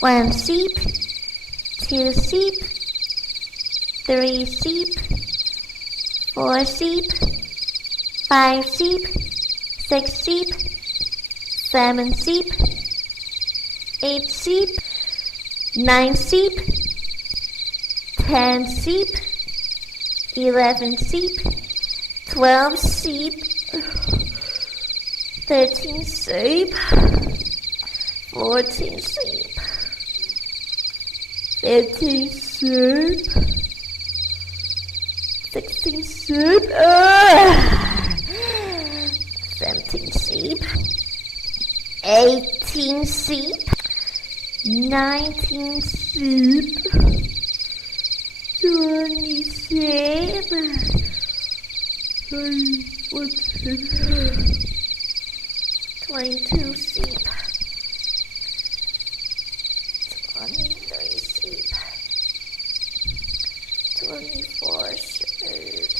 1 sheep, 2 sheep, 3 sheep, 4 sheep, 5 sheep, 6 sheep, 7 sheep, 8 sheep, 9 sheep, 10 sheep, 11 sheep, 12 sheep, 13 sheep, 14 sheep, 15 sheep, 16 sheep, 17 sheep, 18 sheep, 19 sheep, 20 sheep, 22 sheep, 23 sheep, 24 sheep.